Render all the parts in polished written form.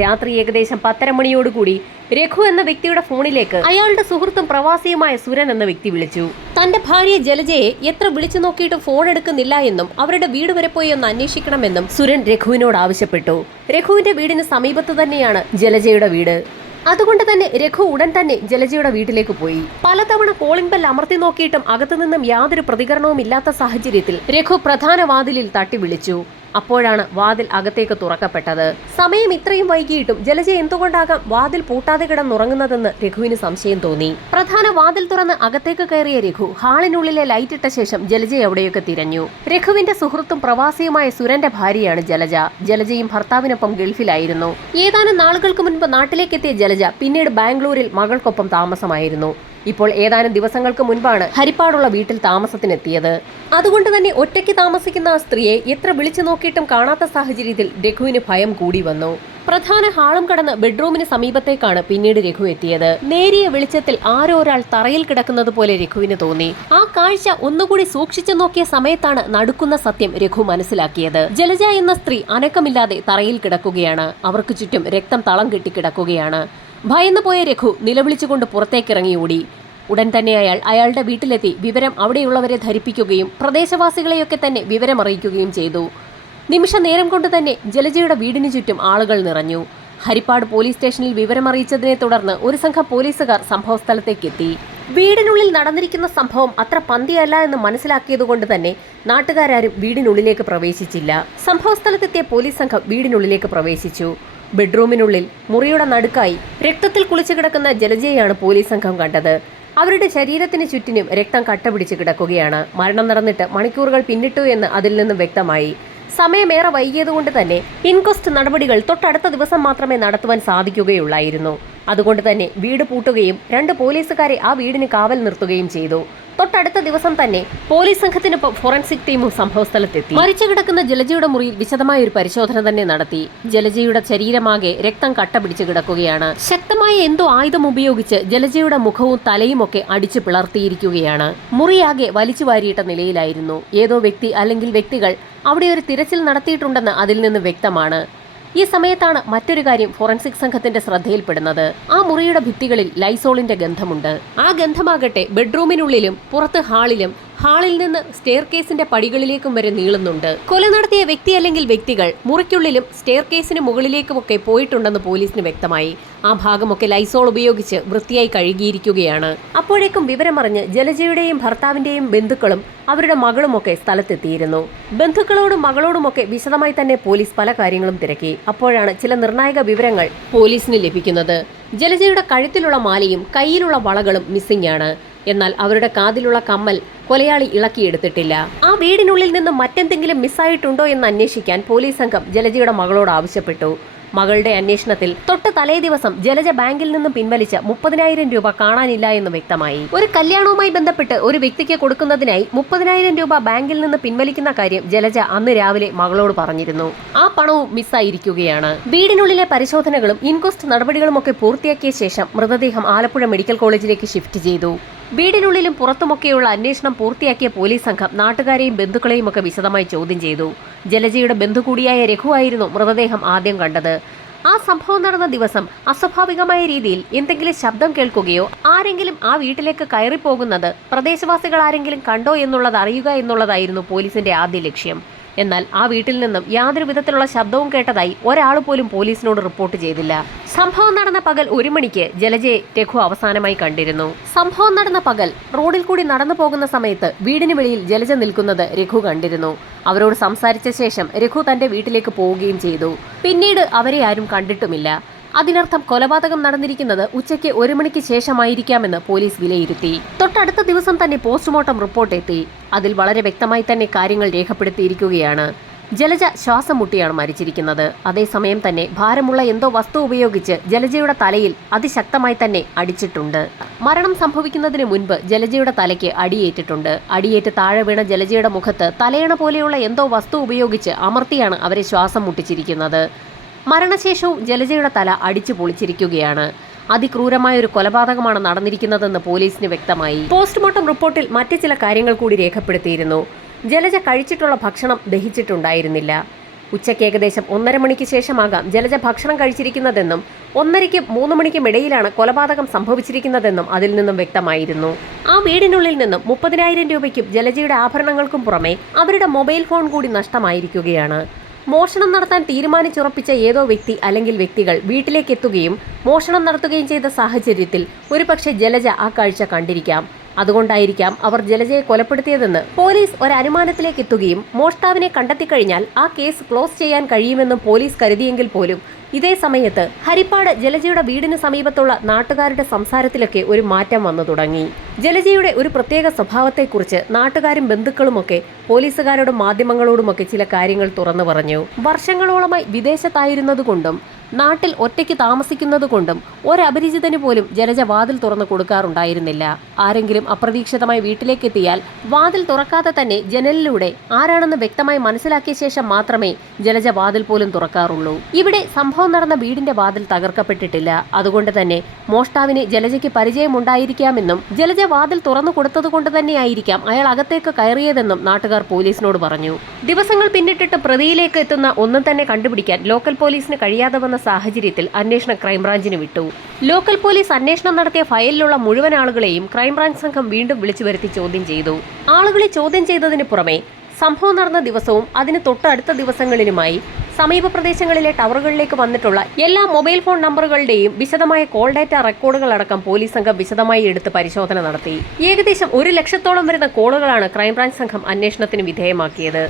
രാത്രി ഏകദേശം 10:30 മണിയോടുകൂടി രഘു എന്ന വ്യക്തിയുടെ ഫോണിലേക്ക് അയാളുടെ സുഹൃത്തും പ്രവാസിയുമായ സുരൻ എന്ന വ്യക്തി വിളിച്ചു. തന്റെ ഭാര്യ ജലജയെ എത്ര വിളിച്ചു നോക്കിയിട്ടും ഫോൺ എടുക്കുന്നില്ല എന്നും അവരുടെ വീട് വരെ പോയി ഒന്ന് അന്വേഷിക്കണമെന്നും സുരൻ രഘുവിനോട് ആവശ്യപ്പെട്ടു. രഘുവിന്റെ വീടിന് സമീപത്ത് തന്നെയാണ് ജലജയുടെ വീട്. അതുകൊണ്ട് തന്നെ രഘു ഉടൻ തന്നെ ജലജയുടെ വീട്ടിലേക്ക് പോയി. പലതവണ കോളിംഗ് ബെൽ അമർത്തി നോക്കിയിട്ടും അകത്തുനിന്നും യാതൊരു പ്രതികരണവും ഇല്ലാത്ത സാഹചര്യത്തിൽ രഘു പ്രധാന വാതിലിൽ തട്ടി വിളിച്ചു. അപ്പോഴാണ് വാതിൽ അകത്തേക്ക് തുറക്കപ്പെട്ടത്. സമയം ഇത്രയും വൈകിയിട്ടും ജലജ എന്തുകൊണ്ടാകാം വാതിൽ പൂട്ടാതെ കിടന്നുറങ്ങുന്നതെന്ന് രഘുവിന് സംശയം തോന്നി. പ്രധാന വാതിൽ തുറന്ന് അകത്തേക്ക് കയറിയ രഘു ഹാളിനുള്ളിലെ ലൈറ്റ് ഇട്ട ശേഷം ജലജയെ എവിടെയൊക്കെ തിരഞ്ഞു. രഘുവിന്റെ സുഹൃത്തും പ്രവാസിയുമായ സുരന്റെ ഭാര്യയാണ് ജലജ. ജലജയും ഭർത്താവിനൊപ്പം ഗൾഫിലായിരുന്നു. ഏതാനും നാളുകൾക്ക് മുൻപ് നാട്ടിലേക്കെത്തിയ ജലജ പിന്നീട് ബാംഗ്ലൂരിൽ മകൾക്കൊപ്പം താമസമായിരുന്നു. ഇപ്പോൾ ഏതാനും ദിവസങ്ങൾക്ക് മുൻപാണ് ഹരിപ്പാടുള്ള വീട്ടിൽ താമസത്തിനെത്തിയത്. അതുകൊണ്ട് തന്നെ ഒറ്റയ്ക്ക് താമസിക്കുന്ന ആ സ്ത്രീയെ എത്ര വിളിച്ചു നോക്കിയിട്ടും കാണാത്ത സാഹചര്യത്തിൽ രഘുവിന് ഭയം കൂടി വന്നു. പ്രധാന ഹാളും കടന്ന് ബെഡ്റൂമിന് സമീപത്തേക്കാണ് പിന്നീട് രഘു എത്തിയത്. നേരിയ വെളിച്ചത്തിൽ ആരോ ഒരാൾ തറയിൽ കിടക്കുന്നത് പോലെ രഘുവിന് തോന്നി. ആ കാഴ്ച ഒന്നുകൂടി സൂക്ഷിച്ചു നോക്കിയ സമയത്താണ് നടുക്കുന്ന സത്യം രഘു മനസ്സിലാക്കിയത്. ജലജ എന്ന സ്ത്രീ അനക്കമില്ലാതെ തറയിൽ കിടക്കുകയാണ്. അവർക്ക് ചുറ്റും രക്തം തളം കെട്ടി കിടക്കുകയാണ്. ഭയന്നു പോയ രഘു നിലവിളിച്ചുകൊണ്ട് പുറത്തേക്കിറങ്ങി ഓടി. ഉടൻ തന്നെ അയാളുടെ വീട്ടിലെത്തി വിവരം അവിടെയുള്ളവരെ ധരിപ്പിക്കുകയും പ്രദേശവാസികളെയൊക്കെ തന്നെ വിവരമറിയിക്കുകയും ചെയ്തു. നിമിഷ നേരം കൊണ്ട് തന്നെ ജലജയുടെ വീടിനു ചുറ്റും ആളുകൾ നിറഞ്ഞു. ഹരിപ്പാട് പോലീസ് സ്റ്റേഷനിൽ വിവരമറിയിച്ചതിനെ തുടർന്ന് ഒരു സംഘം പോലീസുകാർ സംഭവസ്ഥലത്തേക്കെത്തി. വീടിനുള്ളിൽ നടന്നിരിക്കുന്ന സംഭവം അത്ര പന്തിയല്ല എന്ന് മനസ്സിലാക്കിയതുകൊണ്ട് തന്നെ നാട്ടുകാരും വീടിനുള്ളിലേക്ക് പ്രവേശിച്ചില്ല. സംഭവസ്ഥലത്തെത്തിയ പോലീസ് സംഘം വീടിനുള്ളിലേക്ക് പ്രവേശിച്ചു. ബെഡ്റൂമിനുള്ളിൽ മുറിയുടെ നടുക്കായി രക്തത്തിൽ കുളിച്ചു കിടക്കുന്ന ജലജയെയാണ് പോലീസ് സംഘം കണ്ടത്. അവരുടെ ശരീരത്തിന് ചുറ്റിനും രക്തം കട്ടപിടിച്ച് കിടക്കുകയാണ്. മരണം നടന്നിട്ട് മണിക്കൂറുകൾ പിന്നിട്ടു എന്ന് അതിൽ നിന്നും വ്യക്തമായി. സമയമേറെ വൈകിയതുകൊണ്ട് തന്നെ ഇൻക്വസ്റ്റ് നടപടികൾ തൊട്ടടുത്ത ദിവസം മാത്രമേ നടത്തുവാൻ സാധിക്കുകയുള്ളായിരുന്നു. അതുകൊണ്ട് തന്നെ വീട് പൂട്ടുകയും 2 പോലീസുകാരെ ആ വീടിന് കാവൽ നിർത്തുകയും ചെയ്തു. തൊട്ടടുത്ത ദിവസം തന്നെ പോലീസ് സംഘത്തിനൊപ്പം ഫോറൻസിക് ടീമും സംഭവസ്ഥലത്തെത്തി. മരിച്ചു കിടക്കുന്ന ജലജയുടെ മുറിയിൽ വിശദമായ ഒരു പരിശോധന തന്നെ നടത്തി. ജലജയുടെ ശരീരമാകെ രക്തം കട്ടപിടിച്ച് കിടക്കുകയാണ്. ശക്തമായ എന്തോ ആയുധം ഉപയോഗിച്ച് ജലജയുടെ മുഖവും തലയും ഒക്കെ അടിച്ചു പിളർത്തിയിരിക്കുകയാണ്. മുറിയാകെ വലിച്ചു വാരിയിട്ട നിലയിലായിരുന്നു. ഏതോ വ്യക്തി അല്ലെങ്കിൽ വ്യക്തികൾ അവിടെ ഒരു തിരച്ചിൽ നടത്തിയിട്ടുണ്ടെന്ന് അതിൽ നിന്ന് വ്യക്തമാണ്. ഈ സമയത്താണ് മറ്റൊരു കാര്യം ഫോറൻസിക് സംഘത്തിന്റെ ശ്രദ്ധയിൽപ്പെടുന്നത്. ആ മുറിയുടെ ഭിത്തികളിൽ ലൈസോളിന്റെ ഗന്ധമുണ്ട്. ആ ഗന്ധമാകട്ടെ ബെഡ്റൂമിനുള്ളിലും പുറത്ത് ഹാളിൽ നിന്ന് സ്റ്റെയർ കേസിന്റെ പടികളിലേക്കും വരെ നീളുന്നുണ്ട്. കൊല നടത്തിയ വ്യക്തി അല്ലെങ്കിൽ വ്യക്തികൾ മുറിക്കുള്ളിലും സ്റ്റെയർ കേസിന് മുകളിലേക്കുമൊക്കെ പോയിട്ടുണ്ടെന്ന് പോലീസിന് വ്യക്തമായി. ആ ഭാഗമൊക്കെ ലൈസോൾ ഉപയോഗിച്ച് വൃത്തിയായി കഴുകിയിരിക്കുകയാണ്. അപ്പോഴേക്കും വിവരമറിഞ്ഞ് ജലജയുടെയും ഭർത്താവിന്റെയും ബന്ധുക്കളും അവരുടെ മകളുമൊക്കെ സ്ഥലത്തെത്തിയിരുന്നു. ബന്ധുക്കളോടും മകളോടുമൊക്കെ വിശദമായി തന്നെ പോലീസ് പല കാര്യങ്ങളും തിരക്കി. അപ്പോഴാണ് ചില നിർണായക വിവരങ്ങൾ പോലീസിന് ലഭിക്കുന്നത്. ജലജയുടെ കഴുത്തിലുള്ള മാലയും കയ്യിലുള്ള വളകളും മിസ്സിംഗ് ആണ്. എന്നാൽ അവരുടെ കാതിലുള്ള കമ്മൽ കൊലയാളി ഇളക്കിയെടുത്തിട്ടില്ല. ആ വീടിനുള്ളിൽ നിന്ന് മറ്റെന്തെങ്കിലും മിസ്സായിട്ടുണ്ടോ എന്ന് അന്വേഷിക്കാൻ പോലീസ് സംഘം ജലജയുടെ മകളോട് ആവശ്യപ്പെട്ടു. മകളുടെ അന്വേഷണത്തിൽ തൊട്ട് തലേ ദിവസം ജലജ ബാങ്കിൽ നിന്നും പിൻവലിച്ച 30,000 രൂപ കാണാനില്ല എന്ന് വ്യക്തമായി. ഒരു കല്യാണവുമായി ബന്ധപ്പെട്ട് ഒരു വ്യക്തിക്ക് കൊടുക്കുന്നതിനായി 30,000 രൂപ ബാങ്കിൽ നിന്ന് പിൻവലിക്കുന്ന കാര്യം ജലജ അന്ന് രാവിലെ മകളോട് പറഞ്ഞിരുന്നു. ആ പണവും മിസ്സായിരിക്കുകയാണ്. വീടിനുള്ളിലെ പരിശോധനകളും ഇൻക്വസ്റ്റ് നടപടികളുമൊക്കെ പൂർത്തിയാക്കിയ ശേഷം മൃതദേഹം ആലപ്പുഴ മെഡിക്കൽ കോളേജിലേക്ക് ഷിഫ്റ്റ് ചെയ്തു. വീടിനുള്ളിലും പുറത്തുമൊക്കെയുള്ള അന്വേഷണം പൂർത്തിയാക്കിയ പോലീസ് സംഘം നാട്ടുകാരെയും ബന്ധുക്കളെയും ഒക്കെ വിശദമായി ചോദ്യം ചെയ്തു. ജലജയുടെ ബന്ധു കൂടിയായ രഘു ആയിരുന്നു മൃതദേഹം ആദ്യം കണ്ടത്. ആ സംഭവം നടന്ന ദിവസം അസ്വാഭാവികമായ രീതിയിൽ എന്തെങ്കിലും ശബ്ദം കേൾക്കുകയോ ആരെങ്കിലും ആ വീട്ടിലേക്ക് കയറിപ്പോകുന്നത് പ്രദേശവാസികൾ ആരെങ്കിലും കണ്ടോ എന്നുള്ളത് അറിയുക എന്നുള്ളതായിരുന്നു പോലീസിന്റെ ആദ്യ ലക്ഷ്യം. എന്നാൽ ആ വീട്ടിൽ നിന്നും യാതൊരു വിധത്തിലുള്ള ശബ്ദവും കേട്ടതായി ഒരാൾ പോലും പോലീസിനോട് റിപ്പോർട്ട് ചെയ്തില്ല. സംഭവം നടന്ന പകൽ 1 മണിക്ക് ജലജയെ രഘു അവസാനമായി കണ്ടിരുന്നു. സംഭവം നടന്ന പകൽ റോഡിൽ കൂടി നടന്നു പോകുന്ന സമയത്ത് വീടിന് വെളിയിൽ ജലജ നിൽക്കുന്നത് രഘു കണ്ടിരുന്നു. അവരോട് സംസാരിച്ച ശേഷം രഘു തന്റെ വീട്ടിലേക്ക് പോവുകയും ചെയ്തു. പിന്നീട് അവരെ ആരും കണ്ടിട്ടുമില്ല. അതിനർത്ഥം കൊലപാതകം നടന്നിരിക്കുന്നത് ഉച്ചയ്ക്ക് 1 മണിക്ക് ശേഷമായിരിക്കാമെന്ന് പോലീസ് വിലയിരുത്തി. തൊട്ടടുത്ത ദിവസം തന്നെ പോസ്റ്റ്മോർട്ടം റിപ്പോർട്ട് എത്തി. അതിൽ വളരെ വ്യക്തമായി തന്നെ കാര്യങ്ങൾ രേഖപ്പെടുത്തിയിരിക്കുകയാണ്. ജലജ ശ്വാസം മുട്ടിയാണ് മരിച്ചിരിക്കുന്നത്. അതേസമയം തന്നെ ഭാരമുള്ള എന്തോ വസ്തു ഉപയോഗിച്ച് ജലജയുടെ തലയിൽ അതിശക്തമായി തന്നെ അടിച്ചിട്ടുണ്ട്. മരണം സംഭവിക്കുന്നതിന് മുൻപ് ജലജയുടെ തലയ്ക്ക് അടിയേറ്റിട്ടുണ്ട്. അടിയേറ്റ് താഴെ വീണ ജലജയുടെ മുഖത്ത് തലയണ പോലെയുള്ള എന്തോ വസ്തു ഉപയോഗിച്ച് അമർത്തിയാണ് അവരെ ശ്വാസം മുട്ടിച്ചിരിക്കുന്നത്. മരണശേഷവും ജലജയുടെ തല അടിച്ചു പൊളിച്ചിരിക്കുകയാണ്. അതിക്രൂരമായ ഒരു കൊലപാതകമാണ് നടന്നിരിക്കുന്നതെന്ന് പോലീസിന് വ്യക്തമായി. പോസ്റ്റ്മോർട്ടം റിപ്പോർട്ടിൽ മറ്റു ചില കാര്യങ്ങൾ കൂടി രേഖപ്പെടുത്തിയിരുന്നു. ജലജ കഴിച്ചിട്ടുള്ള ഭക്ഷണം ദഹിച്ചിട്ടുണ്ടായിരുന്നില്ല. ഉച്ചയ്ക്ക് ഏകദേശം 1:30 മണിക്ക് ശേഷമാകാം ജലജ ഭക്ഷണം കഴിച്ചിരിക്കുന്നതെന്നും 1:30-ക്കും 3 മണിക്കും ഇടയിലാണ് കൊലപാതകം സംഭവിച്ചിരിക്കുന്നതെന്നും അതിൽ നിന്നും വ്യക്തമായിരുന്നു. ആ വീടിനുള്ളിൽ നിന്നും 30,000 രൂപയ്ക്കും ജലജയുടെ ആഭരണങ്ങൾക്കും പുറമെ അവരുടെ മൊബൈൽ ഫോൺ കൂടി നഷ്ടമായിരിക്കുകയാണ്. മോഷണം നടത്താൻ തീരുമാനിച്ചുറപ്പിച്ച ഏതോ വ്യക്തി അല്ലെങ്കിൽ വ്യക്തികൾ വീട്ടിലേക്ക് എത്തുകയും മോഷണം നടത്തുകയും ചെയ്ത സാഹചര്യത്തിൽ ഒരുപക്ഷെ ജലജ ആ കാഴ്ച കണ്ടിരിക്കാം. അതുകൊണ്ടായിരിക്കാം അവർ ജലജയെ കൊലപ്പെടുത്തിയതെന്ന് പോലീസ് ഒരനുമാനത്തിലേക്ക് എത്തുകയും മോഷ്ടാവിനെ കണ്ടെത്തിക്കഴിഞ്ഞാൽ ആ കേസ് ക്ലോസ് ചെയ്യാൻ കഴിയുമെന്നും പോലീസ് കരുതിയെങ്കിൽ പോലും ഇതേ സമയത്ത് ഹരിപ്പാട് ജലജയുടെ വീടിന് സമീപത്തുള്ള നാട്ടുകാരുടെ സംസാരത്തിലൊക്കെ ഒരു മാറ്റം വന്നു തുടങ്ങി. ജലജയുടെ ഒരു പ്രത്യേക സ്വഭാവത്തെക്കുറിച്ച് നാട്ടുകാരും ബന്ധുക്കളുമൊക്കെ പോലീസുകാരോടും മാധ്യമങ്ങളോടുമൊക്കെ ചില കാര്യങ്ങൾ തുറന്നു പറഞ്ഞു. വർഷങ്ങളോളമായി വിദേശത്തായിരുന്നതുകൊണ്ടും നാട്ടിൽ ഒറ്റയ്ക്ക് താമസിക്കുന്നതുകൊണ്ടും ഒരപരിചിതന് പോലും ജലജ വാതിൽ തുറന്നു കൊടുക്കാറുണ്ടായിരുന്നില്ല. ആരെങ്കിലും അപ്രതീക്ഷിതമായി വീട്ടിലേക്ക് എത്തിയാൽ വാതിൽ തുറക്കാതെ തന്നെ ജനലിലൂടെ ആരാണെന്ന് വ്യക്തമായി മനസ്സിലാക്കിയ ശേഷം മാത്രമേ ജലജ വാതിൽ പോലും തുറക്കാറുള്ളൂ. ഇവിടെ സംഭവം നടന്ന വീടിന്റെ വാതിൽ തകർക്കപ്പെട്ടിട്ടില്ല. അതുകൊണ്ട് തന്നെ മോഷ്ടാവിന് ജലജയ്ക്ക് പരിചയമുണ്ടായിരിക്കാമെന്നും ജലജ വാതിൽ തുറന്നു കൊടുത്തതുകൊണ്ട് തന്നെയായിരിക്കാം അയാൾ അകത്തേക്ക് കയറിയതെന്നും നാട്ടുകാർ പോലീസിനോട് പറഞ്ഞു. ദിവസങ്ങൾ പിന്നിട്ടിട്ട് പ്രതിയിലേക്ക് എത്തുന്ന ഒന്നും തന്നെ കണ്ടുപിടിക്കാൻ ലോക്കൽ പോലീസിന് കഴിയാതെ വന്ന സാഹചര്യത്തിൽ അന്വേഷണം ക്രൈംബ്രാഞ്ചിന് വിട്ടു. ലോക്കൽ പോലീസ് അന്വേഷണം നടത്തിയ ഫയലിലുള്ള മുഴുവൻ ആളുകളെയും ക്രൈംബ്രാഞ്ച് സംഘം വീണ്ടും വിളിച്ചു വരുത്തി ചോദ്യം ചെയ്തു. ആളുകളെ ചോദ്യം ചെയ്തതിന് പുറമെ സംഭവം നടന്ന ദിവസവും അതിന് തൊട്ടടുത്ത ദിവസങ്ങളിലുമായി സമീപ പ്രദേശങ്ങളിലെ ടവറുകളിലേക്ക് വന്നിട്ടുള്ള എല്ലാ മൊബൈൽ ഫോൺ നമ്പറുകളുടെയും വിശദമായ കോൾ ഡാറ്റ റെക്കോർഡുകളടക്കം പോലീസ് സംഘം വിശദമായി എടുത്ത് പരിശോധന നടത്തി. ഏകദേശം 1,00,000-ഓളം വരുന്ന കോളുകളാണ് ക്രൈംബ്രാഞ്ച് സംഘം അന്വേഷണത്തിന് വിധേയമാക്കിയത്.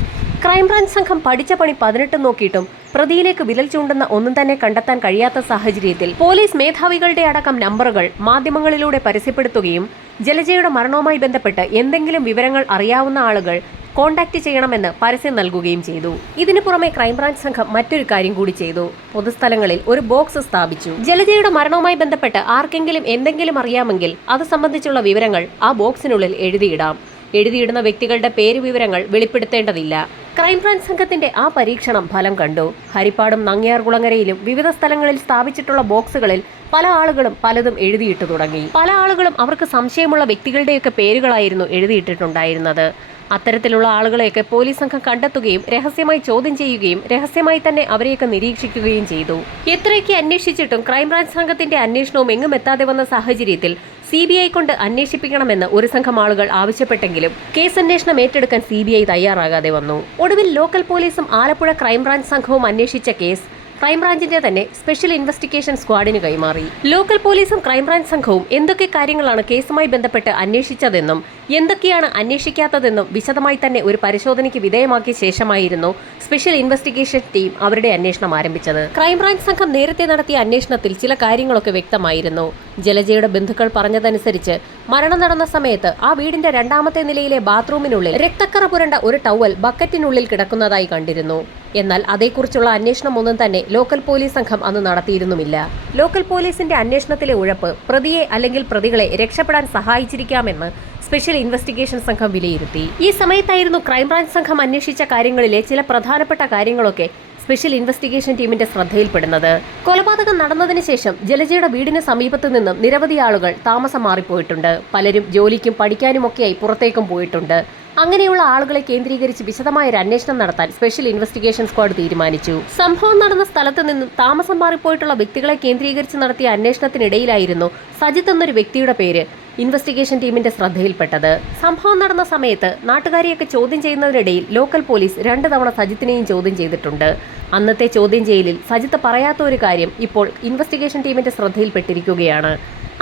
ക്രൈംബ്രാഞ്ച് സംഘം പഠിച്ച പണി 18 നോക്കിയിട്ടും പ്രതിയിലേക്ക് വിരൽ ചൂണ്ടുന്ന ഒന്നും തന്നെ കണ്ടെത്താൻ കഴിയാത്ത സാഹചര്യത്തിൽ പോലീസ് മേധാവികളുടെ അടക്കം നമ്പറുകൾ മാധ്യമങ്ങളിലൂടെ പരസ്യപ്പെടുത്തുകയും ജലജയുടെ മരണവുമായി ബന്ധപ്പെട്ട് എന്തെങ്കിലും വിവരങ്ങൾ അറിയാവുന്ന ആളുകൾ കോൺടാക്ട് ചെയ്യണമെന്ന് പരസ്യം നൽകുകയും ചെയ്തു. ഇതിനു പുറമെ ക്രൈംബ്രാഞ്ച് സംഘം മറ്റൊരു കാര്യം കൂടി ചെയ്തു. പൊതുസ്ഥലങ്ങളിൽ ഒരു ബോക്സ് സ്ഥാപിച്ചു. ജലജയുടെ മരണവുമായി ബന്ധപ്പെട്ട് ആർക്കെങ്കിലും എന്തെങ്കിലും അറിയാമെങ്കിൽ അത് സംബന്ധിച്ചുള്ള വിവരങ്ങൾ ആ ബോക്സിനുള്ളിൽ എഴുതിയിടാം. എഴുതിയിടുന്ന വ്യക്തികളുടെ പേര് വിവരങ്ങൾ വെളിപ്പെടുത്തേണ്ടതില്ല. ക്രൈംബ്രാഞ്ച് സംഘത്തിന്റെ ആ പരീക്ഷണം ഫലം കണ്ടു. ഹരിപ്പാടും നങ്ങ്യാർകുളങ്ങരയിലും വിവിധ സ്ഥലങ്ങളിൽ സ്ഥാപിച്ചിട്ടുള്ള ബോക്സുകളിൽ പല ആളുകളും പലതും എഴുതിയിട്ടു തുടങ്ങി. പല ആളുകളും അവർക്ക് സംശയമുള്ള വ്യക്തികളുടെയൊക്കെ പേരുകളായിരുന്നു എഴുതിയിട്ടിട്ടുണ്ടായിരുന്നത്. അത്തരത്തിലുള്ള ആളുകളെയൊക്കെ പോലീസ് സംഘം കണ്ടെത്തുകയും രഹസ്യമായി ചോദ്യം ചെയ്യുകയും രഹസ്യമായി തന്നെ അവരെയൊക്കെ നിരീക്ഷിക്കുകയും ചെയ്തു. എത്രയൊക്കെ അന്വേഷിച്ചിട്ടും ക്രൈംബ്രാഞ്ച് സംഘത്തിന്റെ അന്വേഷണവും എങ്ങും എത്താതെ വന്ന സാഹചര്യത്തിൽ CBI കൊണ്ട് അന്വേഷിപ്പിക്കണമെന്ന് ഒരു സംഘം ആളുകൾ ആവശ്യപ്പെട്ടെങ്കിലും കേസ് അന്വേഷണം ഏറ്റെടുക്കാൻ CBI തയ്യാറാകാതെ വന്നു. ഒടുവിൽ ലോക്കൽ പോലീസും ആലപ്പുഴ ക്രൈംബ്രാഞ്ച് സംഘവും അന്വേഷിച്ച കേസ് ക്രൈംബ്രാഞ്ചിന്റെ തന്നെ സ്പെഷ്യൽ ഇൻവെസ്റ്റിഗേഷൻ സ്ക്വാഡിന് കൈമാറി. ലോക്കൽ പോലീസും ക്രൈംബ്രാഞ്ച് സംഘവും എന്തൊക്കെ കാര്യങ്ങളാണ് കേസുമായി ബന്ധപ്പെട്ട് അന്വേഷിച്ചതെന്നും എന്തൊക്കെയാണ് അന്വേഷിക്കാത്തതെന്നും വിശദമായി തന്നെ ഒരു പരിശോധനയ്ക്ക് വിധേയമാക്കിയ ശേഷമായിരുന്നു സ്പെഷ്യൽ ഇൻവെസ്റ്റിഗേഷൻ ടീം അവരുടെ അന്വേഷണം ആരംഭിച്ചത്. ക്രൈംബ്രാഞ്ച് സംഘം നേരത്തെ നടത്തിയ അന്വേഷണത്തിൽ ചില കാര്യങ്ങളൊക്കെ വ്യക്തമായിരുന്നു. ജലജയുടെ ബന്ധുക്കൾ പറഞ്ഞതനുസരിച്ച് മരണം നടന്ന സമയത്ത് ആ വീടിന്റെ 2ാമത്തെ നിലയിലെ ബാത്റൂമിനുള്ളിൽ രക്തക്കറ പുരണ്ട ഒരു ടവൽ ബക്കറ്റിനുള്ളിൽ കിടക്കുന്നതായി കണ്ടിരുന്നു. എന്നാൽ അതേക്കുറിച്ചുള്ള അന്വേഷണം ഒന്നും തന്നെ ലോക്കൽ പോലീസ് സംഘം അന്ന് നടത്തിയിരുന്നുമില്ല. ലോക്കൽ പോലീസിന്റെ അന്വേഷണത്തിലെ ഉഴപ്പ് പ്രതിയെ അല്ലെങ്കിൽ പ്രതികളെ രക്ഷപ്പെടാൻ സഹായിച്ചിരിക്കാമെന്ന് സ്പെഷ്യൽ ഇൻവെസ്റ്റിഗേഷൻ സംഘം വിലയിരുത്തി. ഈ സമയത്തായിരുന്നു ക്രൈംബ്രാഞ്ച് സംഘം അന്വേഷിച്ച കാര്യങ്ങളിലെ ചില പ്രധാനപ്പെട്ട കാര്യങ്ങളൊക്കെ സ്പെഷ്യൽ ഇൻവെസ്റ്റിഗേഷൻ ടീമിന്റെ ശ്രദ്ധയിൽപ്പെടുന്നത്. കൊലപാതകം നടന്നതിന് ശേഷം ജലജയുടെ വീടിന് സമീപത്തു നിന്നും നിരവധി ആളുകൾ താമസം മാറിപ്പോയിട്ടുണ്ട്. പലരും ജോലിക്കും പഠിക്കാനുമൊക്കെയായി പുറത്തേക്കും പോയിട്ടുണ്ട്. അങ്ങനെയുള്ള ആളുകളെ കേന്ദ്രീകരിച്ച് വിശദമായ ഒരു അന്വേഷണം നടത്താൻ സ്പെഷ്യൽ ഇൻവെസ്റ്റിഗേഷൻ സ്ക്വാഡ് തീരുമാനിച്ചു. സംഭവം നടന്ന സ്ഥലത്ത് നിന്നും താമസം മാറിപ്പോയിട്ടുള്ള വ്യക്തികളെ കേന്ദ്രീകരിച്ച് നടത്തിയ അന്വേഷണത്തിനിടയിലായിരുന്നു സജിത്ത് എന്നൊരു വ്യക്തിയുടെ പേര് ഇൻവെസ്റ്റിഗേഷൻ ടീമിന്റെ ശ്രദ്ധയിൽപ്പെട്ടത്. സംഭവം നടന്ന സമയത്ത് നാട്ടുകാരെയൊക്കെ ചോദ്യം ചെയ്യുന്നതിനിടയിൽ ലോക്കൽ പോലീസ് 2 തവണ സജിത്തിനെയും ചോദ്യം ചെയ്തിട്ടുണ്ട്. അന്നത്തെ ചോദ്യം ചെയ്യലിൽ സജിത്ത് പറയാത്ത ഒരു കാര്യം ഇപ്പോൾ ഇൻവെസ്റ്റിഗേഷൻ ടീമിന്റെ ശ്രദ്ധയിൽപ്പെട്ടിരിക്കുകയാണ്.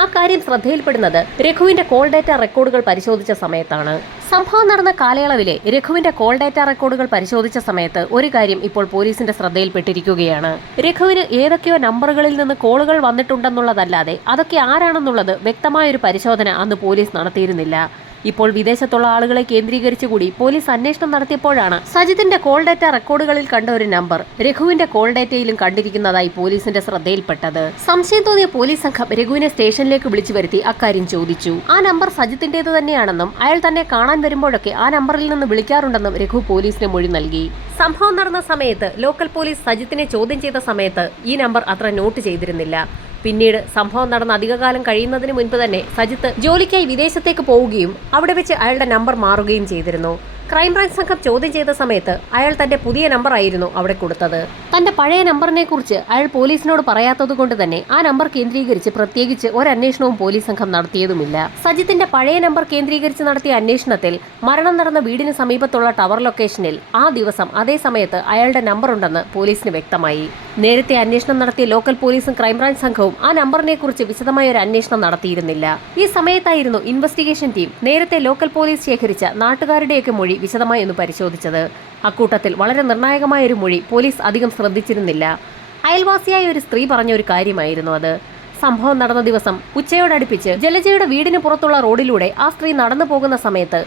ആ കാര്യം ശ്രദ്ധയിൽപ്പെടുന്നത് രഘുവിന്റെ കോൾ ഡാറ്റ റെക്കോർഡുകൾ പരിശോധിച്ച സമയത്താണ്. സംഭവം നടന്ന കാലയളവിലെ രഘുവിന്റെ കോൾ ഡാറ്റ റെക്കോർഡുകൾ പരിശോധിച്ച സമയത്ത് ഒരു കാര്യം ഇപ്പോൾ പോലീസിന്റെ ശ്രദ്ധയിൽപ്പെട്ടിരിക്കുകയാണ്. രഘുവിന് ഏതൊക്കെയോ നമ്പറുകളിൽ നിന്ന് കോളുകൾ വന്നിട്ടുണ്ടെന്നുള്ളതല്ലാതെ അതൊക്കെ ആരാണെന്നുള്ളത് വ്യക്തമായൊരു പരിശോധന അന്ന് പോലീസ് നടത്തിയിരുന്നില്ല. ഇപ്പോൾ വിദേശത്തുള്ള ആളുകളെ കേന്ദ്രീകരിച്ചുകൂടി പോലീസ് അന്വേഷണം നടത്തിയപ്പോഴാണ് സജിത്തിന്റെ കോൾ ഡാറ്റ റെക്കോർഡുകളിൽ കണ്ട ഒരു നമ്പർ രഘുവിന്റെ കോൾ ഡാറ്റയിലും കണ്ടിരിക്കുന്നതായി പോലീസിന്റെ ശ്രദ്ധയിൽപ്പെട്ടത്. സംശയം തോന്നിയ പോലീസ് സംഘം രഘുവിനെ സ്റ്റേഷനിലേക്ക് വിളിച്ചു വരുത്തി അക്കാര്യം ചോദിച്ചു. ആ നമ്പർ സജിത്തിന്റേത് തന്നെയാണെന്നും അയാൾ തന്നെ കാണാൻ വരുമ്പോഴൊക്കെ ആ നമ്പറിൽ നിന്ന് വിളിക്കാറുണ്ടെന്നും രഘു പോലീസിന് മൊഴി നൽകി. സംഭവം നടന്ന സമയത്ത് ലോക്കൽ പോലീസ് സജിത്തിനെ ചോദ്യം ചെയ്ത സമയത്ത് ഈ നമ്പർ അത്ര നോട്ട് ചെയ്തിരുന്നില്ല. പിന്നീട് സംഭവം നടന്ന അധികകാലം കഴിയുന്നതിന് മുൻപ് തന്നെ സജിത്ത് ജോലിക്കായി വിദേശത്തേക്ക് പോവുകയും അവിടെ വെച്ച് അയാളുടെ നമ്പർ മാറുകയും ചെയ്തിരുന്നു. ക്രൈംബ്രാഞ്ച് സംഘം ചോദ്യം ചെയ്ത സമയത്ത് അയാൾ തന്റെ പുതിയ നമ്പർ ആയിരുന്നു അവിടെ കൊടുത്തത്. തന്റെ പഴയ നമ്പറിനെ കുറിച്ച് അയാൾ പോലീസിനോട് പറയാത്തത് കൊണ്ട് തന്നെ ആ നമ്പർ കേന്ദ്രീകരിച്ച് പ്രത്യേകിച്ച് ഒരു അന്വേഷണവും പോലീസ് സംഘം നടത്തിയതുമില്ല. സജിത്തിന്റെ പഴയ നമ്പർ കേന്ദ്രീകരിച്ച് നടത്തിയ അന്വേഷണത്തിൽ മരണം നടന്ന വീടിന് സമീപത്തുള്ള ടവർ ലൊക്കേഷനിൽ ആ ദിവസം അതേ സമയത്ത് അയാളുടെ നമ്പർ ഉണ്ടെന്ന് പോലീസിന് വ്യക്തമായി. നേരത്തെ അന്വേഷണം നടത്തിയ ലോക്കൽ പോലീസും ക്രൈംബ്രാഞ്ച് സംഘവും ആ നമ്പറിനെ കുറിച്ച് വിശദമായ ഒരു അന്വേഷണം നടത്തിയിരുന്നില്ല. ഈ സമയത്തായിരുന്നു ഇൻവെസ്റ്റിഗേഷൻ ടീം നേരത്തെ ലോക്കൽ പോലീസ് ശേഖരിച്ച നാട്ടുകാരുടെയൊക്കെ മൊഴി വിശദമായി ഒന്ന് പരിശോധിച്ചത്. അക്കൂട്ടത്തിൽ വളരെ നിർണായകമായ ഒരു മൊഴി പോലീസ് അധികം ശ്രദ്ധിച്ചിരുന്നില്ല. അയൽവാസിയായ ഒരു സ്ത്രീ പറഞ്ഞ ഒരു കാര്യമായിരുന്നു അത്. സംഭവം നടന്ന ദിവസം ഉച്ചയോടടുപ്പിച്ച് ജലജയുടെ വീടിന് പുറത്തുള്ള റോഡിലൂടെ ആ സ്ത്രീ നടന്നു പോകുന്ന സമയത്ത്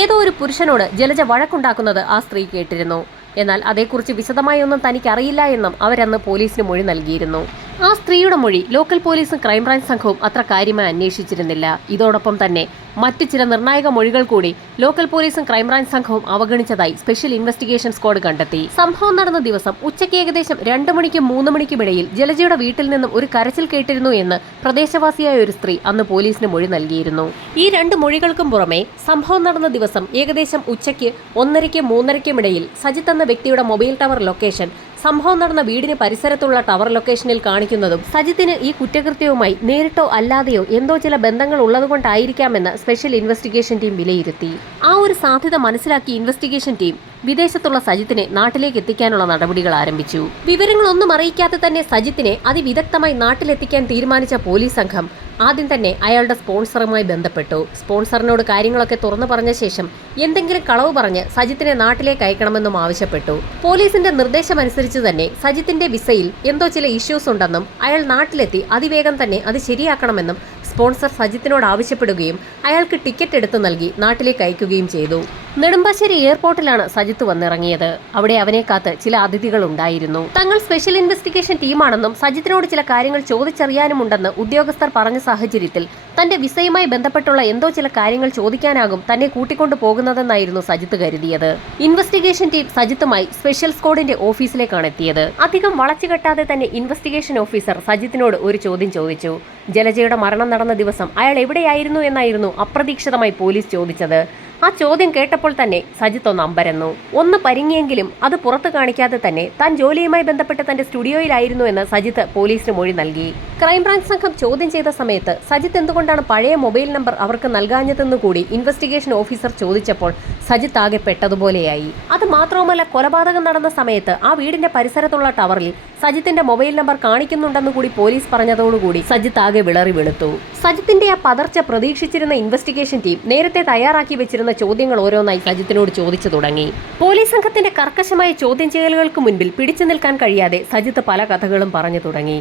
ഏതോ ഒരു പുരുഷനോട് ജലജ വഴക്കുണ്ടാക്കുന്നത് ആ സ്ത്രീ കേട്ടിരുന്നു. എന്നാൽ അതേക്കുറിച്ച് വിശദമായി ഒന്നും തനിക്കറിയില്ല എന്നും അവരന്ന് പോലീസിന് മൊഴി നൽകിയിരുന്നു. ആ സ്ത്രീയുടെ മൊഴി ലോക്കൽ പോലീസും ക്രൈംബ്രാഞ്ച് സംഘവും അത്ര കാര്യമായി അന്വേഷിച്ചിരുന്നില്ല. ഇതോടൊപ്പം തന്നെ മറ്റു ചില നിർണായക മൊഴികൾ കൂടി ലോക്കൽ പോലീസും ക്രൈംബ്രാഞ്ച് സംഘവും അവഗണിച്ചതായി സ്പെഷ്യൽ ഇൻവെസ്റ്റിഗേഷൻ സ്ക്വാഡ് കണ്ടെത്തി. സംഭവം നടന്ന ദിവസം ഉച്ചയ്ക്ക് ഏകദേശം 2 മണിക്കും 3 മണിക്കും ഇടയിൽ ജലജയുടെ വീട്ടിൽ നിന്നും ഒരു കരച്ചിൽ കേട്ടിരുന്നു എന്ന് പ്രദേശവാസിയായ ഒരു സ്ത്രീ അന്ന് പോലീസിന് മൊഴി നൽകിയിരുന്നു. ഈ 2 മൊഴികൾക്കും പുറമെ സംഭവം നടന്ന ദിവസം ഏകദേശം ഉച്ചയ്ക്ക് 1:30ക്കും 3:30ക്കും ഇടയിൽ സജിത്ത് എന്ന വ്യക്തിയുടെ മൊബൈൽ ടവർ ലൊക്കേഷൻ സംഭവം നടന്ന വീടിന് പരിസരത്തുള്ള ടവർ ലൊക്കേഷനിൽ കാണിക്കുന്നതും സജിത്തിന് ഈ കുറ്റകൃത്യവുമായി നേരിട്ടോ അല്ലാതെയോ എന്തോ ചില ബന്ധങ്ങൾ ഉള്ളതുകൊണ്ടായിരിക്കാമെന്ന് സ്പെഷ്യൽ ഇൻവെസ്റ്റിഗേഷൻ ടീം വിലയിരുത്തി. ആ ഒരു സാധ്യത മനസ്സിലാക്കി ഇൻവെസ്റ്റിഗേഷൻ ടീം വിദേശത്തുള്ള സജിത്തിനെ നാട്ടിലേക്ക് എത്തിക്കാനുള്ള നടപടികൾ ആരംഭിച്ചു. വിവരങ്ങളൊന്നും അറിയിക്കാതെ തന്നെ സജിത്തിനെ അതിവിദഗ്ധമായി നാട്ടിലെത്തിക്കാൻ തീരുമാനിച്ച പോലീസ് സംഘം ആദ്യം തന്നെ അയാളുടെ സ്പോൺസറുമായി ബന്ധപ്പെട്ടു. സ്പോൺസറിനോട് കാര്യങ്ങളൊക്കെ തുറന്നു പറഞ്ഞ ശേഷം എന്തെങ്കിലും കളവ് പറഞ്ഞ് സജിത്തിനെ നാട്ടിലേക്ക് അയക്കണമെന്നും ആവശ്യപ്പെട്ടു. പോലീസിന്റെ നിർദ്ദേശമനുസരിച്ച് തന്നെ സജിത്തിന്റെ വിസയിൽ എന്തോ ചില ഇഷ്യൂസ് ഉണ്ടെന്നും അയാൾ നാട്ടിലെത്തി അതിവേഗം തന്നെ അത് ശരിയാക്കണമെന്നും സ്പോൺസർ സജിത്തിനോട് ആവശ്യപ്പെടുകയും അയാൾക്ക് ടിക്കറ്റ് എടുത്തു നൽകി നാട്ടിലേക്ക് അയക്കുകയും ചെയ്തു. നെടുമ്പാശ്ശേരി എയർപോർട്ടിലാണ് സജിത്ത് വന്നിറങ്ങിയത്. അവിടെ അവനെ കാത്ത് ചില അതിഥികൾ ഉണ്ടായിരുന്നു. തങ്ങൾ സ്പെഷ്യൽ ഇൻവെസ്റ്റിഗേഷൻ ടീമാണെന്നും സജിത്തിനോട് ചില കാര്യങ്ങൾ ചോദിച്ചറിയാനുമുണ്ടെന്ന് ഉദ്യോഗസ്ഥർ പറഞ്ഞ സാഹചര്യത്തിൽ തന്റെ വിസയുമായി ബന്ധപ്പെട്ടുള്ള എന്തോ ചില കാര്യങ്ങൾ ചോദിക്കാനാകും തന്നെ കൂട്ടിക്കൊണ്ടു പോകുന്നതെന്നായിരുന്നു സജിത്ത് കരുതിയത്. ഇൻവെസ്റ്റിഗേഷൻ ടീം സജിത്തുമായി സ്പെഷ്യൽ സ്ക്വാഡിന്റെ ഓഫീസിലേക്കാണ് എത്തിയത്. അധികം വളച്ചുകെട്ടാതെ തന്നെ ഇൻവെസ്റ്റിഗേഷൻ ഓഫീസർ സജിത്തിനോട് ഒരു ചോദ്യം ചോദിച്ചു. ജലജയുടെ മരണം നടന്ന ദിവസം അയാൾ എവിടെയായിരുന്നു എന്നായിരുന്നു അപ്രതീക്ഷിതമായി പോലീസ് ചോദിച്ചത്. ആ ചോദ്യം കേട്ടപ്പോൾ തന്നെ സജിത്ത് ഒന്ന് അമ്പരന്നു. ഒന്ന് പരിങ്ങിയെങ്കിലും അത് പുറത്തു കാണിക്കാതെ തന്നെ താൻ ജോലിയുമായി ബന്ധപ്പെട്ട് തന്റെ സ്റ്റുഡിയോയിലായിരുന്നു എന്ന് സജിത്ത് പോലീസിന് മൊഴി നൽകി. ക്രൈംബ്രാഞ്ച് സംഘം ചോദ്യം ചെയ്ത സമയത്ത് സജിത്ത് എന്തുകൊണ്ടാണ് പഴയ മൊബൈൽ നമ്പർ അവർക്ക് നൽകാഞ്ഞതെന്ന് കൂടി ഇൻവെസ്റ്റിഗേഷൻ ഓഫീസർ ചോദിച്ചപ്പോൾ സജിത്ത് ആകെ പെട്ടതുപോലെയായി. അത് മാത്രവുമല്ല, കൊലപാതകം നടന്ന സമയത്ത് ആ വീടിന്റെ പരിസരത്തുള്ള ടവറിൽ സജിത്തിന്റെ മൊബൈൽ നമ്പർ കാണിക്കുന്നുണ്ടെന്ന് കൂടി പോലീസ് പറഞ്ഞതോടുകൂടി സജിത്ത് ആകെ വിളറി വെളുത്തു. സജിത്തിന്റെ ആ പതർച്ച പ്രതീക്ഷിച്ചിരുന്ന ഇൻവെസ്റ്റിഗേഷൻ ടീം നേരത്തെ തയ്യാറാക്കി വെച്ചിരുന്ന ചോദ്യങ്ങൾ ഓരോന്നായി സജിത്തിനോട് ചോദിച്ചു തുടങ്ങി. പോലീസ് സംഘത്തിന്റെ കർക്കശമായ ചോദ്യം ചെയ്യലുകൾക്ക് മുൻപിൽ പിടിച്ചു നിൽക്കാൻ കഴിയാതെ സജിത്ത് പല കഥകളും പറഞ്ഞു തുടങ്ങി.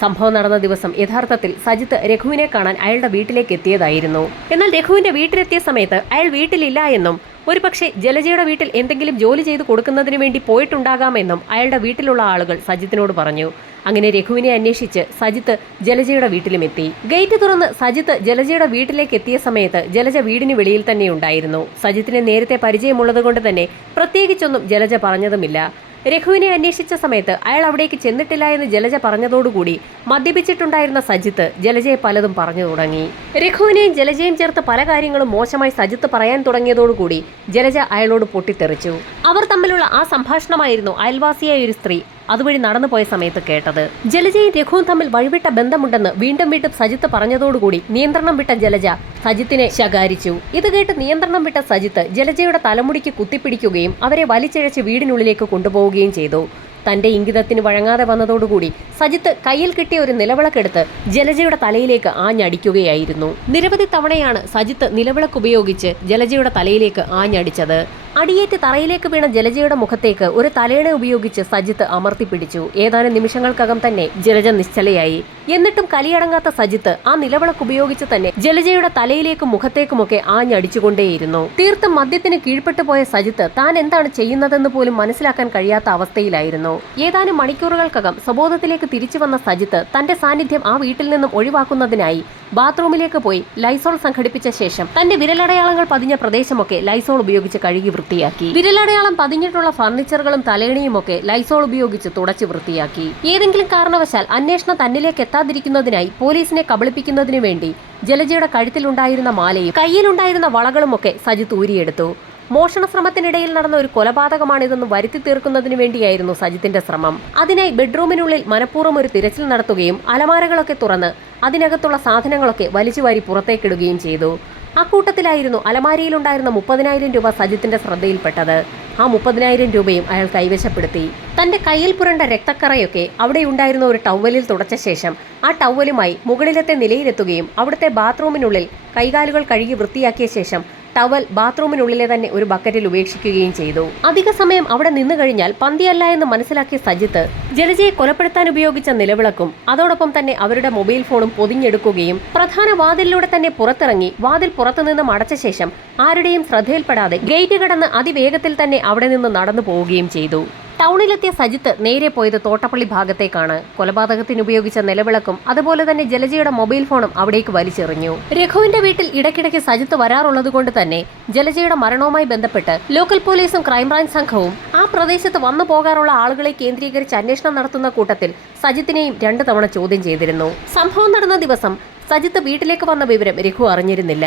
സംഭവം നടന്ന ദിവസം യഥാർത്ഥത്തിൽ സജിത്ത് രഘുവിനെ കാണാൻ അയാളുടെ വീട്ടിലേക്ക് എത്തിയതായിരുന്നു. എന്നാൽ രഘുവിന്റെ വീട്ടിലെത്തിയ സമയത്ത് അയാൾ വീട്ടിലില്ല എന്നും ഒരുപക്ഷെ ജലജയുടെ വീട്ടിൽ എന്തെങ്കിലും ജോലി ചെയ്തു കൊടുക്കുന്നതിന് വേണ്ടി പോയിട്ടുണ്ടാകാമെന്നും അയാളുടെ വീട്ടിലുള്ള ആളുകൾ സജിത്തിനോട് പറഞ്ഞു. അങ്ങനെ രഘുവിനെ അന്വേഷിച്ച് സജിത്ത് ജലജയുടെ വീട്ടിലുമെത്തി. ഗേറ്റ് തുറന്ന് സജിത്ത് ജലജയുടെ വീട്ടിലേക്ക് എത്തിയ സമയത്ത് ജലജ വീടിന് വെളിയിൽ തന്നെ ഉണ്ടായിരുന്നു. സജിത്തിനെ നേരത്തെ പരിചയമുള്ളത് കൊണ്ട് തന്നെ പ്രത്യേകിച്ചൊന്നും ജലജ പറഞ്ഞതുമില്ല. രഘുവിനെ അന്വേഷിച്ച സമയത്ത് അയാൾ അവിടേക്ക് ചെന്നിട്ടില്ല എന്ന് ജലജ പറഞ്ഞതോടുകൂടി മദ്യപിച്ചിട്ടുണ്ടായിരുന്ന സജിത്ത് ജലജയെ പലതും പറഞ്ഞു തുടങ്ങി. രഘുവിനെയും ജലജയും ചേർത്ത് പല കാര്യങ്ങളും മോശമായി സജിത്ത് പറയാൻ തുടങ്ങിയതോടുകൂടി ജലജ അയാളോട് പൊട്ടിത്തെറിച്ചു. അവർ തമ്മിലുള്ള ആ സംഭാഷണമായിരുന്നു അയൽവാസിയായ ഒരു സ്ത്രീ അതുവഴി നടന്നുപോയ സമയത്ത് കേട്ടത്. ജലജയും രഘുവും തമ്മിൽ വഴിവിട്ട ബന്ധമുണ്ടെന്ന് വീണ്ടും വീണ്ടും സജിത്ത് പറഞ്ഞതോടുകൂടി നിയന്ത്രണം വിട്ട ജലജ സജിത്തിനെ ശകാരിച്ചു. ഇത് കേട്ട് നിയന്ത്രണം വിട്ട സജിത്ത് ജലജയുടെ തലമുടിക്ക് കുത്തിപ്പിടിക്കുകയും അവരെ വലിച്ചിഴച്ച് വീടിനുള്ളിലേക്ക് കൊണ്ടുപോവുകയും ചെയ്തു. തന്റെ ഇംഗിതത്തിന് വഴങ്ങാതെ വന്നതോടുകൂടി സജിത്ത് കയ്യിൽ കിട്ടിയ ഒരു നിലവിളക്കെടുത്ത് ജലജയുടെ തലയിലേക്ക് ആഞ്ഞടിക്കുകയായിരുന്നു. നിരവധി തവണയാണ് സജിത്ത് നിലവിളക്ക് ഉപയോഗിച്ച് ജലജയുടെ തലയിലേക്ക് ആഞ്ഞടിച്ചത്. അടിയേറ്റ് തറയിലേക്ക് വീണ ജലജയുടെ മുഖത്തേക്ക് ഒരു തലയണ ഉപയോഗിച്ച് സജിത്ത് അമർത്തിപ്പിടിച്ചു. ഏതാനും നിമിഷങ്ങൾക്കകം തന്നെ ജലജ നിശ്ചലയായി. എന്നിട്ടും കലിയടങ്ങാത്ത സജിത്ത് ആ നിലവിളക്ക് ഉപയോഗിച്ച് തന്നെ ജലജയുടെ തലയിലേക്കും മുഖത്തേക്കുമൊക്കെ ആഞ്ഞടിച്ചുകൊണ്ടേയിരുന്നു. തീർത്തും മദ്യത്തിന് കീഴ്പ്പെട്ടു പോയ സജിത്ത് താൻ എന്താണ് ചെയ്യുന്നതെന്ന് പോലും മനസ്സിലാക്കാൻ കഴിയാത്ത അവസ്ഥയിലായിരുന്നു. ഏതാനും മണിക്കൂറുകൾക്കകം സ്വബോധത്തിലേക്ക് തിരിച്ചു വന്ന സജിത്ത് തന്റെ സാന്നിധ്യം ആ വീട്ടിൽ നിന്നും ഒഴിവാക്കുന്നതിനായി ബാത്റൂമിലേക്ക് പോയി ലൈസോൾ സംഘടിപ്പിച്ച ശേഷം തന്റെ വിരലടയാളങ്ങൾ പതിഞ്ഞ പ്രദേശമൊക്കെ ലൈസോൾ ഉപയോഗിച്ച് കഴുകി വൃത്തിയാക്കി. വിരലടയാളം പതിഞ്ഞിട്ടുള്ള ഫർണിച്ചറുകളും തലേണിയുമൊക്കെ ലൈസോൾ ഉപയോഗിച്ച് തുടച്ചു വൃത്തിയാക്കി. ഏതെങ്കിലും കാരണവശാൽ അന്വേഷണം തന്നിലേക്ക് എത്താതിരിക്കുന്നതിനായി പോലീസിനെ കബളിപ്പിക്കുന്നതിനു വേണ്ടി ജലജയുടെ കഴുത്തിലുണ്ടായിരുന്ന മാലയും കയ്യിലുണ്ടായിരുന്ന വളകളുമൊക്കെ സജിത്ത് ഊരിയെടുത്തു. മോഷണ ശ്രമത്തിനിടയിൽ നടന്ന ഒരു കൊലപാതകമാണിതെന്ന് വരുത്തി തീർക്കുന്നതിന് വേണ്ടിയായിരുന്നു സജിത്തിന്റെ ശ്രമം. അതിനായി ബെഡ്റൂമിനുള്ളിൽ മനഃപൂർവ്വം ഒരു തിരച്ചിൽ നടത്തുകയും അലമാരകളൊക്കെ തുറന്ന് അതിനകത്തുള്ള സാധനങ്ങളൊക്കെ വലിച്ചുവാരി പുറത്തേക്കിടുകയും ചെയ്തു. അക്കൂട്ടത്തിലായിരുന്നു അലമാരിയിലുണ്ടായിരുന്ന 30,000 രൂപ സജിത്തിന്റെ ശ്രദ്ധയിൽപ്പെട്ടത്. ആ 30,000 രൂപയും അയാൾ കൈവശപ്പെടുത്തി. തന്റെ കയ്യിൽ പുരണ്ട രക്തക്കറയൊക്കെ അവിടെയുണ്ടായിരുന്ന ഒരു ടവലിൽ തുടച്ച ശേഷം ആ ടവലുമായി മുകളിലത്തെ നിലയിലെത്തുകയും അവിടുത്തെ ബാത്റൂമിനുള്ളിൽ കൈകാലുകൾ കഴുകി വൃത്തിയാക്കിയ ശേഷം ടവൽ ബാത്റൂമിനുള്ളിലെ തന്നെ ഒരു ബക്കറ്റിൽ ഉപേക്ഷിക്കുകയും ചെയ്തു. അധിക സമയം അവിടെ നിന്നു കഴിഞ്ഞാൽ പന്തിയല്ല എന്ന് മനസ്സിലാക്കിയ സജിത്ത് ജലജയെ കൊലപ്പെടുത്താൻ ഉപയോഗിച്ച നിലവിളക്കും അതോടൊപ്പം തന്നെ അവരുടെ മൊബൈൽ ഫോണും പൊതിഞ്ഞെടുക്കുകയും പ്രധാന വാതിലിലൂടെ തന്നെ പുറത്തിറങ്ങി വാതിൽ പുറത്തുനിന്നും അടച്ച ശേഷം ആരുടെയും ശ്രദ്ധയിൽപ്പെടാതെ ഗേറ്റ് കടന്ന് അതിവേഗത്തിൽ തന്നെ അവിടെ നിന്ന് നടന്നു പോവുകയും ചെയ്തു. ടൗണിലെത്തിയ സജിത്ത് നേരെ പോയത് തോട്ടപ്പള്ളി ഭാഗത്തേക്കാണ്. കൊലപാതകത്തിന് ഉപയോഗിച്ച നിലവിളക്കും അതുപോലെ തന്നെ ജലജയുടെ മൊബൈൽ ഫോണും അവിടേക്ക് വലിച്ചെറിഞ്ഞു. രഘുവിന്റെ വീട്ടിൽ ഇടയ്ക്കിടയ്ക്ക് സജിത്ത് വരാറുള്ളത് കൊണ്ട് തന്നെ ജലജയുടെ മരണവുമായി ബന്ധപ്പെട്ട് ലോക്കൽ പോലീസും ക്രൈംബ്രാഞ്ച് സംഘവും ആ പ്രദേശത്ത് വന്നു പോകാറുള്ള ആളുകളെ കേന്ദ്രീകരിച്ച് അന്വേഷണം നടത്തുന്ന കൂട്ടത്തിൽ സജിത്തിനെയും 2 തവണ ചോദ്യം ചെയ്തിരുന്നു. സംഭവം നടന്ന ദിവസം സജിത്ത് വീട്ടിലേക്ക് വന്ന വിവരം രഘു അറിഞ്ഞിരുന്നില്ല.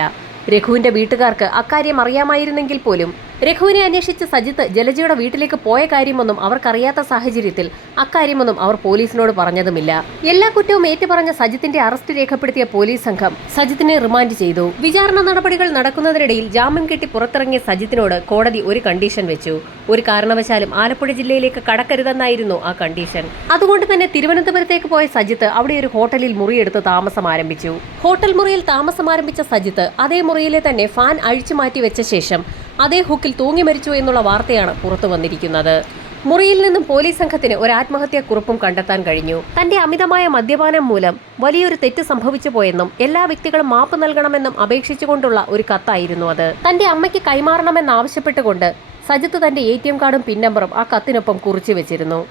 രഘുവിന്റെ വീട്ടുകാർക്ക് അക്കാര്യം അറിയാമായിരുന്നെങ്കിൽ പോലും രഘുവിനെ അന്വേഷിച്ച് സജിത്ത് ജലജയുടെ വീട്ടിലേക്ക് പോയ കാര്യമൊന്നും അവർക്കറിയാത്ത സാഹചര്യത്തിൽ അക്കാര്യമൊന്നും അവർ പോലീസിനോട് പറഞ്ഞതുമില്ല. എല്ലാ കുറ്റവും ഏറ്റുപറഞ്ഞ സജിത്തിന്റെ അറസ്റ്റ് രേഖപ്പെടുത്തിയ പോലീസ് സംഘം സജിത്തിനെ റിമാൻഡ് ചെയ്തു. വിചാരണ നടപടികൾ നടക്കുന്നതിനിടയിൽ ജാമ്യം കിട്ടി പുറത്തിറങ്ങിയ സജിത്തിനോട് കോടതി ഒരു കണ്ടീഷൻ വെച്ചു. ഒരു കാരണവശാലും ആലപ്പുഴ ജില്ലയിലേക്ക് കടക്കരുതെന്നായിരുന്നു ആ കണ്ടീഷൻ. അതുകൊണ്ട് തന്നെ തിരുവനന്തപുരത്തേക്ക് പോയ സജിത്ത് അവിടെ ഒരു ഹോട്ടലിൽ മുറിയെടുത്ത് താമസം ആരംഭിച്ചു. ഹോട്ടൽ മുറിയിൽ താമസം ആരംഭിച്ച സജിത്ത് അതേ മുറിയിലെ തന്നെ ഫാൻ അഴിച്ചു മാറ്റി വെച്ച ശേഷം അതേ ഹുക്കിൽ തൂങ്ങി മരിച്ചു എന്നുള്ള വാർത്തയാണ് പുറത്തു വന്നിരിക്കുന്നത്. മുറിയിൽ നിന്നും പോലീസ് സംഘത്തിന് ഒരു ആത്മഹത്യാ കുറിപ്പും കണ്ടെത്താൻ കഴിഞ്ഞു. തന്റെ അമിതമായ മദ്യപാനം മൂലം വലിയൊരു തെറ്റ് സംഭവിച്ചു പോയെന്നും എല്ലാ വ്യക്തികളും മാപ്പ് നൽകണമെന്നും അപേക്ഷിച്ചുകൊണ്ടുള്ള ഒരു കത്തായിരുന്നു അത്. തന്റെ അമ്മയ്ക്ക് കൈമാറണമെന്നാവശ്യപ്പെട്ടുകൊണ്ട് സജിത്ത് തന്റെ ATM കാർഡും പിൻ നമ്പറും ആ കത്തിനൊപ്പം കുറിച്ചു വെച്ചിരുന്നു.